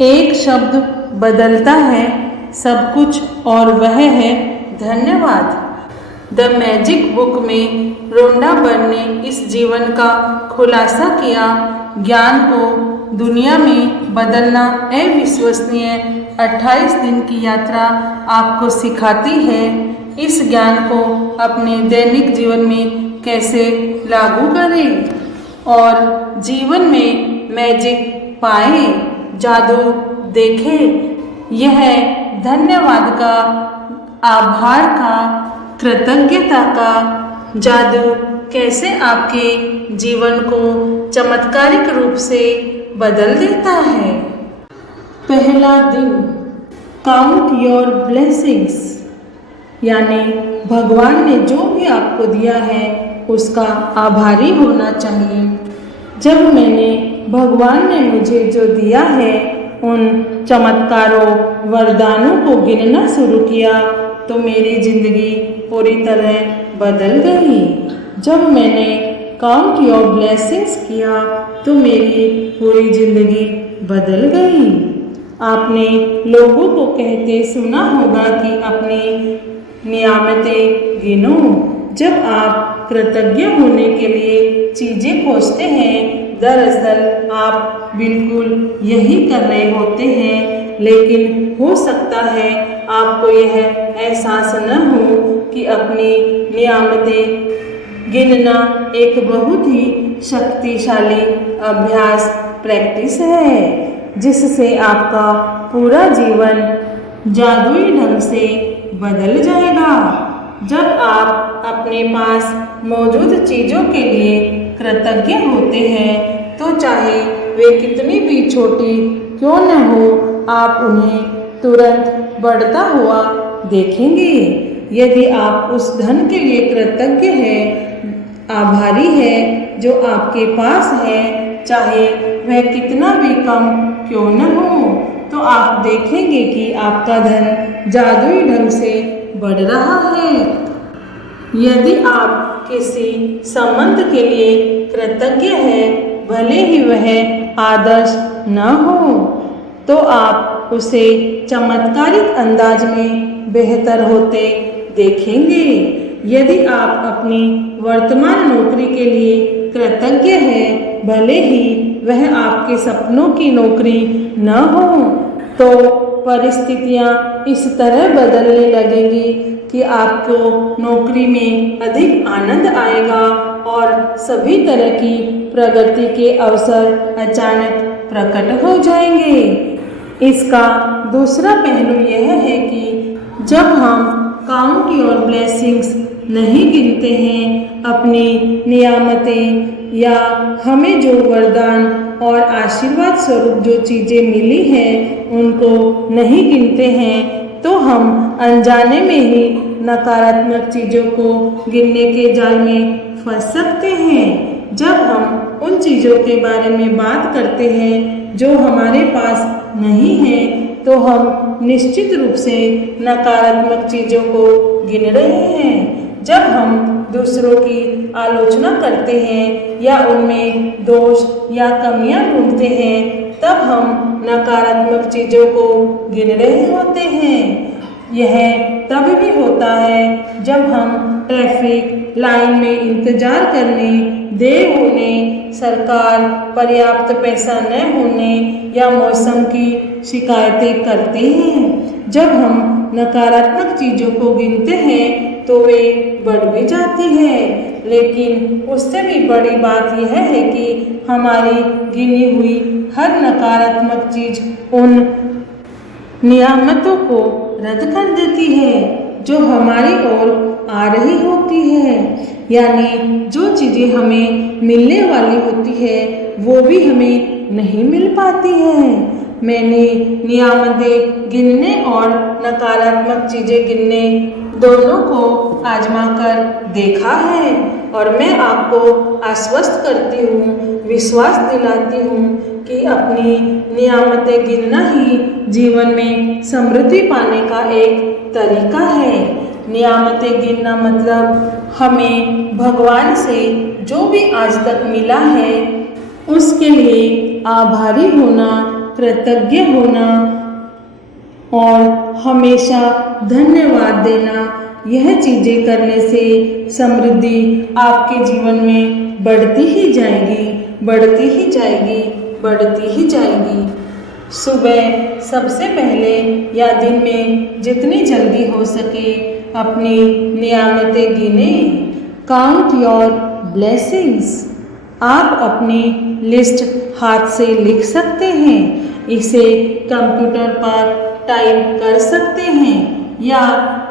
एक शब्द बदलता है सब कुछ और वह है धन्यवाद। द मैजिक बुक में रोंडा बर ने इस जीवन का खुलासा किया। ज्ञान को दुनिया में बदलना अविश्वसनीय 28 दिन की यात्रा आपको सिखाती है इस ज्ञान को अपने दैनिक जीवन में कैसे लागू करें और जीवन में मैजिक पाए, जादू देखें। यह धन्यवाद का, आभार का, कृतज्ञता का जादू कैसे आपके जीवन को चमत्कारिक रूप से बदल देता है। पहला दिन, काउंट योर ब्लेसिंग्स, यानी भगवान ने जो भी आपको दिया है उसका आभारी होना चाहिए। जब मैंने भगवान ने मुझे जो दिया है उन चमत्कारों, वरदानों को गिनना शुरू किया तो मेरी जिंदगी पूरी तरह बदल गई। जब मैंने काउंट योर ब्लेसिंग्स किया तो मेरी पूरी जिंदगी बदल गई। आपने लोगों को कहते सुना होगा कि अपनी नियामतें गिनो। जब आप कृतज्ञ होने के लिए चीज़ें खोजते हैं, दरअसल आप बिल्कुल यही कर रहे होते हैं, लेकिन हो सकता है आपको यह एहसास न हो कि अपनी नियामतें गिनना एक बहुत ही शक्तिशाली अभ्यास, प्रैक्टिस है जिससे आपका पूरा जीवन जादुई ढंग से बदल जाएगा। जब आप अपने पास मौजूद चीज़ों के लिए कृतज्ञ होते हैं तो चाहे वे कितनी भी छोटी क्यों न हो, आप उन्हें तुरंत बढ़ता हुआ देखेंगे। यदि आप उस धन के लिए कृतज्ञ हैं, आभारी है जो आपके पास है, चाहे वह कितना भी कम क्यों न हो, तो आप देखेंगे कि आपका धन जादुई ढंग से बढ़ रहा है। यदि आप किसी संबंध के लिए कृतज्ञ हैं, भले ही वह आदर्श न हो, तो आप उसे चमत्कारिक अंदाज में बेहतर होते देखेंगे। यदि आप अपनी वर्तमान नौकरी के लिए कृतज्ञ हैं, भले ही वह आपके सपनों की नौकरी न हो, तो परिस्थितियां इस तरह बदलने लगेंगी कि आपको नौकरी में अधिक आनंद आएगा और सभी तरह की प्रगति के अवसर अचानक प्रकट हो जाएंगे। इसका दूसरा पहलू यह है कि जब हम काउंट योर ब्लेसिंग्स नहीं गिनते हैं, अपनी नियामतें या हमें जो वरदान और आशीर्वाद स्वरूप जो चीज़ें मिली हैं उनको नहीं गिनते हैं, तो हम अनजाने में ही नकारात्मक चीज़ों को गिनने के जाल में फंस सकते हैं। जब हम उन चीज़ों के बारे में बात करते हैं जो हमारे पास नहीं है, तो हम निश्चित रूप से नकारात्मक चीज़ों को गिन रहे हैं। जब हम दूसरों की आलोचना करते हैं या उनमें दोष या कमियां ढूंढते हैं, तब हम नकारात्मक चीज़ों को गिन रहे होते हैं। यह तब भी होता है जब हम ट्रैफिक लाइन में इंतजार करने, देर होने, सरकार पर्याप्त पैसा न होने या मौसम की शिकायतें करते हैं। जब हम नकारात्मक चीज़ों को गिनते हैं तो वे बढ़ भी जाती है, लेकिन उससे भी बड़ी बात यह है कि हमारी गिनी हुई हर नकारात्मक चीज़ उन नियामतों को रद्द कर देती है जो हमारी ओर आ रही होती है। यानी जो चीज़ें हमें मिलने वाली होती है वो भी हमें नहीं मिल पाती हैं। मैंने नियामतें गिनने और नकारात्मक चीज़ें गिनने दोनों को आजमा कर देखा है और मैं आपको आश्वस्त करती हूँ, विश्वास दिलाती हूँ कि अपनी नियामतें गिनना ही जीवन में समृद्धि पाने का एक तरीका है। नियामतें गिनना मतलब हमें भगवान से जो भी आज तक मिला है उसके लिए आभारी होना, कृतज्ञ होना और हमेशा धन्यवाद देना, यह चीज़ें करने से समृद्धि आपके जीवन में बढ़ती ही जाएगी, बढ़ती ही जाएगी, बढ़ती ही जाएगी। सुबह सबसे पहले या दिन में जितनी जल्दी हो सके अपनी नियामतें गिने। Count your blessings. आप अपनी लिस्ट हाथ से लिख सकते हैं, इसे कंप्यूटर पर टाइप कर सकते हैं या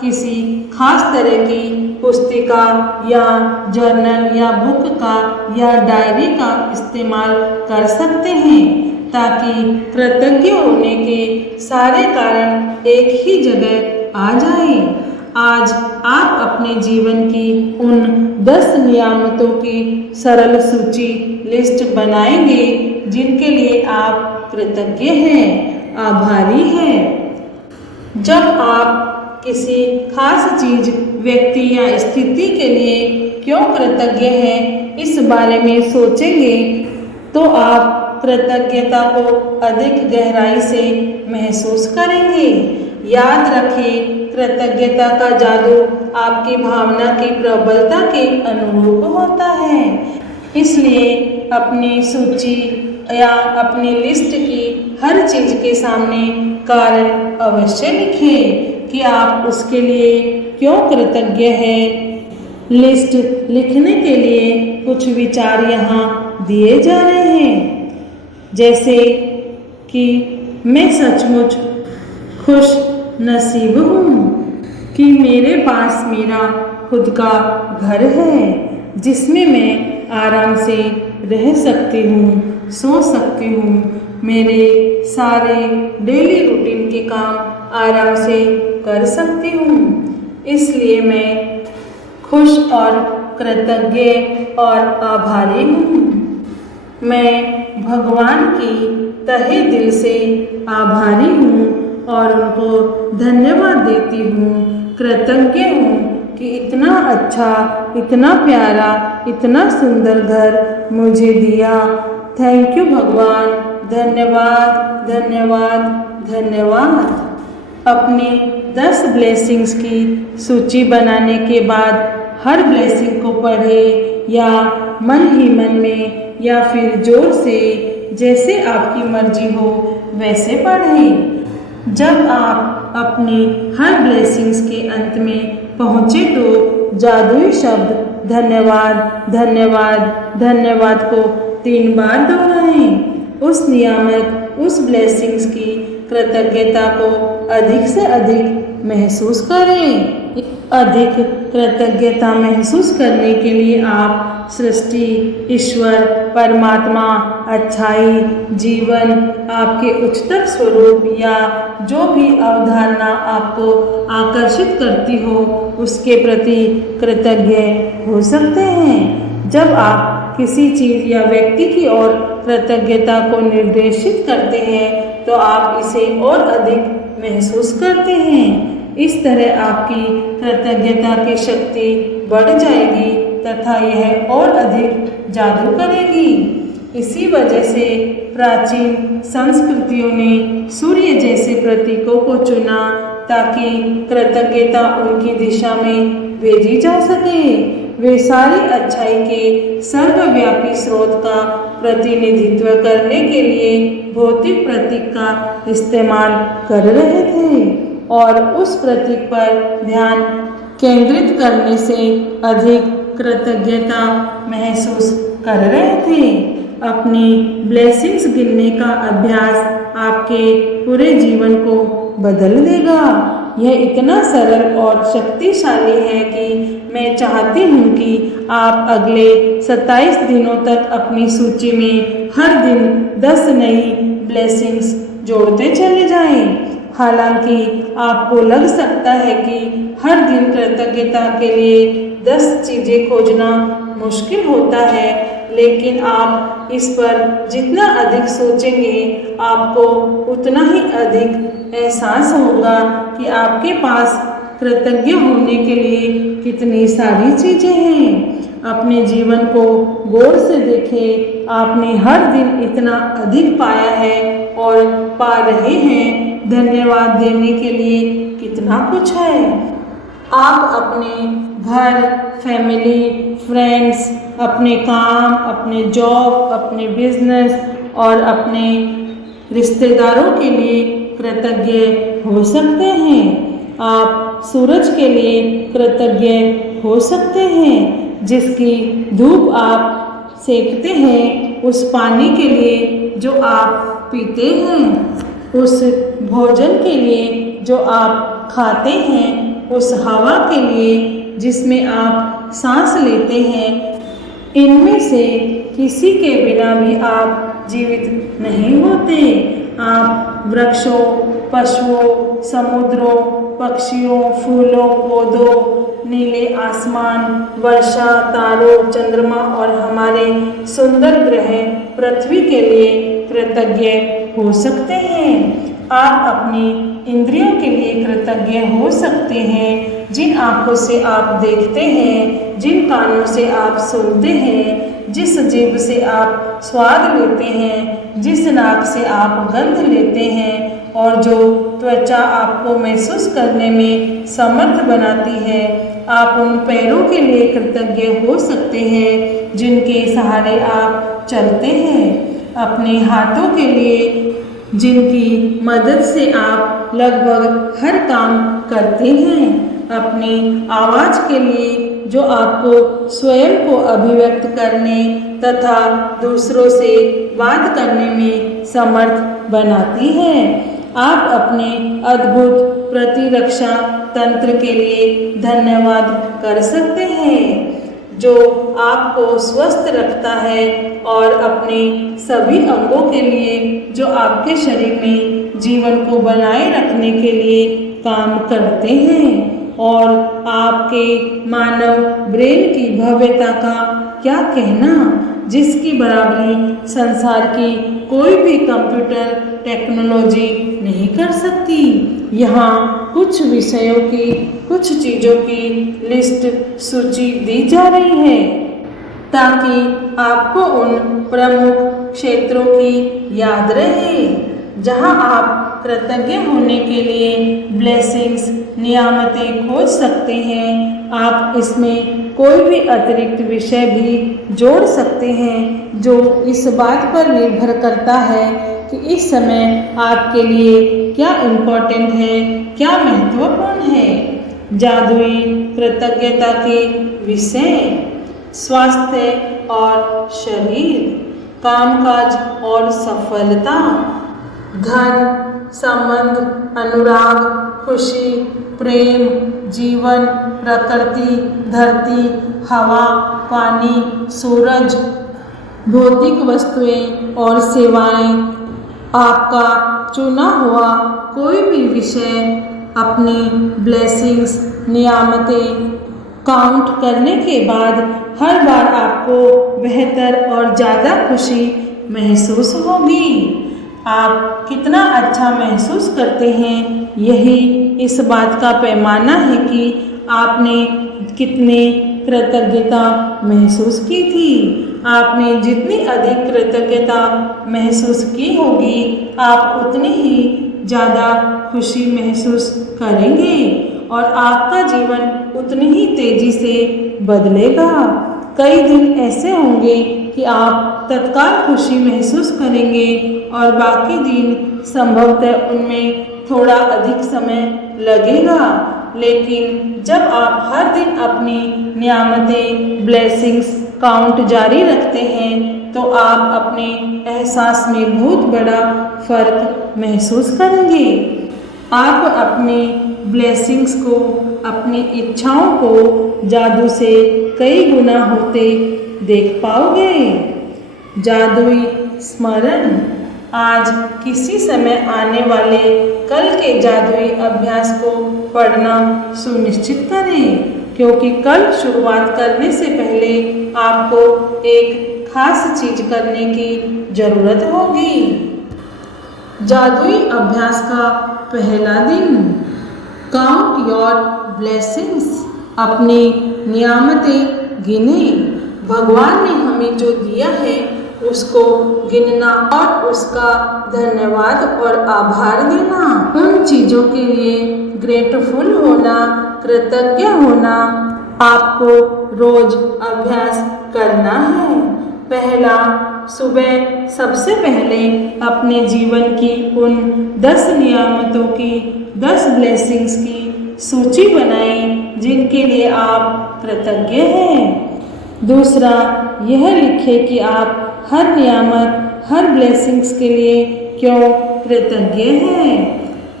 किसी खास तरह की पुस्तिका या जर्नल या बुक का या डायरी का इस्तेमाल कर सकते हैं ताकि कृतज्ञ होने के सारे कारण एक ही जगह आ जाएं। आज आप अपने जीवन की उन 10 नियामतों की सरल सूची लिस्ट बनाएंगे जिनके लिए आप कृतज्ञ हैं, आभारी हैं। जब आप किसी खास चीज, व्यक्ति या स्थिति के लिए क्यों कृतज्ञ हैं इस बारे में सोचेंगे तो आप कृतज्ञता को अधिक गहराई से महसूस करेंगे। याद रखें, कृतज्ञता का जादू आपकी भावना की प्रबलता के अनुरूप होता है। इसलिए अपनी सूची या अपनी लिस्ट की हर चीज के सामने कारण अवश्य लिखें कि आप उसके लिए क्यों कृतज्ञ हैं। लिस्ट लिखने के लिए कुछ विचार यहाँ दिए जा रहे हैं, जैसे कि मैं सचमुच खुश नसीब हूँ कि मेरे पास मेरा खुद का घर है जिसमें मैं आराम से रह सकती हूँ, सो सकती हूँ, मेरे सारे डेली रूटीन के काम आराम से कर सकती हूँ। इसलिए मैं खुश और कृतज्ञ और आभारी हूँ। मैं भगवान की तहे दिल से आभारी हूँ और उनको धन्यवाद देती हूँ, कृतज्ञ हूँ कि इतना अच्छा, इतना प्यारा, इतना सुंदर घर मुझे दिया। थैंक यू भगवान, धन्यवाद, धन्यवाद, धन्यवाद। अपनी 10 ब्लेसिंग्स की सूची बनाने के बाद हर ब्लेसिंग को पढ़ें या मन ही मन में या फिर जोर से, जैसे आपकी मर्जी हो वैसे पढ़ें। जब आप अपनी हर ब्लेसिंग्स के अंत में पहुँचे तो जादुई शब्द धन्यवाद, धन्यवाद, धन्यवाद को 3 बार दोहराएं। उस नियामत, उस ब्लेसिंग्स की कृतज्ञता को अधिक से अधिक महसूस करें। अधिक कृतज्ञता महसूस करने के लिए आप सृष्टि, ईश्वर, परमात्मा, अच्छाई, जीवन, आपके उच्चतर स्वरूप या जो भी अवधारणा आपको आकर्षित करती हो उसके प्रति कृतज्ञ हो सकते हैं। जब आप किसी चीज़ या व्यक्ति की ओर कृतज्ञता को निर्देशित करते हैं तो आप इसे और अधिक महसूस करते हैं। इस तरह आपकी कृतज्ञता की शक्ति बढ़ जाएगी तथा यह और अधिक जादू करेगी। इसी वजह से प्राचीन संस्कृतियों ने सूर्य जैसे प्रतीकों को चुना ताकि कृतज्ञता उनकी दिशा में भेजी जा सके। वे सारी अच्छाई के सर्वव्यापी स्रोत का प्रतिनिधित्व करने के लिए भौतिक प्रतीक का इस्तेमाल कर रहे थे और उस प्रतीक पर ध्यान केंद्रित करने से अधिक कृतज्ञता महसूस कर रहे थे। अपनी ब्लेसिंग्स गिनने का अभ्यास आपके पूरे जीवन को बदल देगा। यह इतना सरल और शक्तिशाली है कि मैं चाहती हूँ कि आप अगले 27 दिनों तक अपनी सूची में हर दिन 10 नई ब्लेसिंग्स जोड़ते चले जाएं। हालांकि आपको लग सकता है कि हर दिन कृतज्ञता के लिए 10 चीज़ें खोजना मुश्किल होता है, लेकिन आप इस पर जितना अधिक सोचेंगे आपको उतना ही अधिक एहसास होगा कि आपके पास कृतज्ञ होने के लिए कितनी सारी चीज़ें हैं। अपने जीवन को गौर से देखें। आपने हर दिन इतना अधिक पाया है और पा रहे हैं। धन्यवाद देने के लिए कितना कुछ है। आप अपने घर, फैमिली, फ्रेंड्स, अपने काम, अपने जॉब, अपने बिजनेस और अपने रिश्तेदारों के लिए कृतज्ञ हो सकते हैं। आप सूरज के लिए कृतज्ञ हो सकते हैं, जिसकी धूप आप सेकते हैं, उस पानी के लिए जो आप पीते हैं, उस भोजन के लिए जो आप खाते हैं, उस हवा के लिए जिसमें आप सांस लेते हैं। इनमें से किसी के बिना भी आप जीवित नहीं होते। आप वृक्षों, पशुओं, समुद्रों, पक्षियों, फूलों, पौधों, नीले आसमान, वर्षा, तारों, चंद्रमा और हमारे सुंदर ग्रह पृथ्वी के लिए कृतज्ञ हो सकते हैं। आप अपनी इंद्रियों के लिए कृतज्ञ हो सकते हैं, जिन आँखों से आप देखते हैं, जिन कानों से आप सुनते हैं, जिस जीभ से आप स्वाद लेते हैं, जिस नाक से आप गंध लेते हैं और जो त्वचा आपको महसूस करने में समर्थ बनाती है। आप उन पैरों के लिए कृतज्ञ हो सकते हैं जिनके सहारे आप चलते हैं, अपने हाथों के लिए जिनकी मदद से आप लगभग हर काम करते हैं, अपनी आवाज़ के लिए जो आपको स्वयं को अभिव्यक्त करने तथा दूसरों से बात करने में समर्थ बनाती है। आप अपने अद्भुत प्रतिरक्षा तंत्र के लिए धन्यवाद कर सकते हैं, जो आपको स्वस्थ रखता है, और अपने सभी अंगों के लिए जो आपके शरीर में जीवन को बनाए रखने के लिए काम करते हैं। और आपके मानव ब्रेन की भव्यता का क्या कहना, जिसकी बराबरी संसार की कोई भी कंप्यूटर टेक्नोलॉजी नहीं कर सकती। यहाँ कुछ विषयों की, कुछ चीज़ों की लिस्ट, सूची दी जा रही है ताकि आपको उन प्रमुख क्षेत्रों की याद रहे जहाँ आप कृतज्ञ होने के लिए ब्लेसिंग्स, नियामतें खोज सकते हैं। आप इसमें कोई भी अतिरिक्त विषय भी जोड़ सकते हैं, जो इस बात पर निर्भर करता है कि इस समय आपके लिए क्या इम्पोर्टेंट है, क्या महत्वपूर्ण है। जादुई कृतज्ञता के विषय: स्वास्थ्य और शरीर, कामकाज और सफलता, धन, संबंध, अनुराग, खुशी, प्रेम, जीवन, प्रकृति, धरती, हवा, पानी, सूरज, भौतिक वस्तुएं और सेवाएं। आपका चुना हुआ कोई भी विषय अपनी ब्लेसिंग्स, नियामतें काउंट करने के बाद हर बार आपको बेहतर और ज़्यादा खुशी महसूस होगी। आप कितना अच्छा महसूस करते हैं, यही इस बात का पैमाना है कि आपने कितनी कृतज्ञता महसूस की थी। आपने जितनी अधिक कृतज्ञता महसूस की होगी, आप उतनी ही ज़्यादा खुशी महसूस करेंगे और आपका जीवन उतनी ही तेज़ी से बदलेगा। कई दिन ऐसे होंगे कि आप तत्काल खुशी महसूस करेंगे और बाकी दिन संभवतः उनमें थोड़ा अधिक समय लगेगा। लेकिन जब आप हर दिन अपनी नियामतें, ब्लेसिंग्स काउंट जारी रखते हैं, तो आप अपने एहसास में बहुत बड़ा फर्क महसूस करेंगे। आप अपनी ब्लेसिंग्स को, अपनी इच्छाओं को जादू से कई गुना होते देख पाओगे। जादुई स्मरण: आज किसी समय आने वाले कल के जादुई अभ्यास को पढ़ना सुनिश्चित करें, क्योंकि कल शुरुआत करने से पहले आपको एक खास चीज करने की जरूरत होगी। जादुई अभ्यास का पहला दिन: काउंट योर ब्लेसिंग्स। अपनी नियामतें गिने। भगवान ने हमें जो दिया है उसको गिनना और उसका धन्यवाद और आभार देना, उन चीज़ों के लिए ग्रेटफुल होना, कृतज्ञ होना आपको रोज अभ्यास करना है। पहला, सुबह सबसे पहले अपने जीवन की उन 10 नियामतों की, 10 ब्लेसिंग्स की सूची बनाएं जिनके लिए आप कृतज्ञ हैं। दूसरा, यह लिखें कि आप हर नियामत, हर ब्लेसिंग्स के लिए क्यों कृतज्ञ हैं।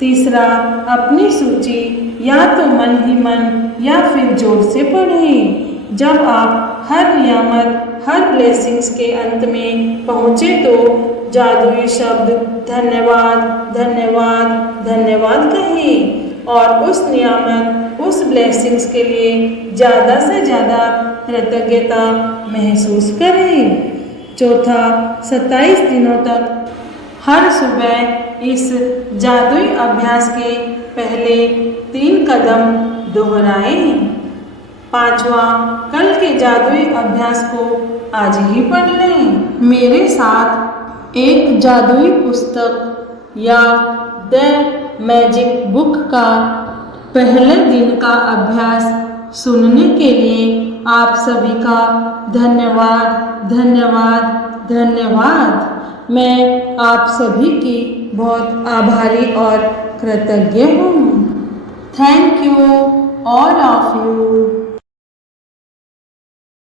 तीसरा, अपनी सूची या तो मन ही मन या फिर जोर से पढ़ें। जब आप हर नियामत, हर ब्लेसिंग्स के अंत में पहुँचे तो जादुई शब्द धन्यवाद, धन्यवाद, धन्यवाद कहें और उस नियामत, उस ब्लेसिंग्स के लिए ज़्यादा से ज़्यादा कृतज्ञता महसूस करें। चौथा, 27 दिनों तक हर सुबह इस जादुई अभ्यास के पहले 3 कदम दोहराएं। पांचवा, कल के जादुई अभ्यास को आज ही पढ़ लें। मेरे साथ एक जादुई पुस्तक या द मैजिक बुक का पहले दिन का अभ्यास सुनने के लिए आप सभी का धन्यवाद, धन्यवाद, धन्यवाद। मैं आप सभी की बहुत आभारी और कृतज्ञ हूँ। Thank you all of you.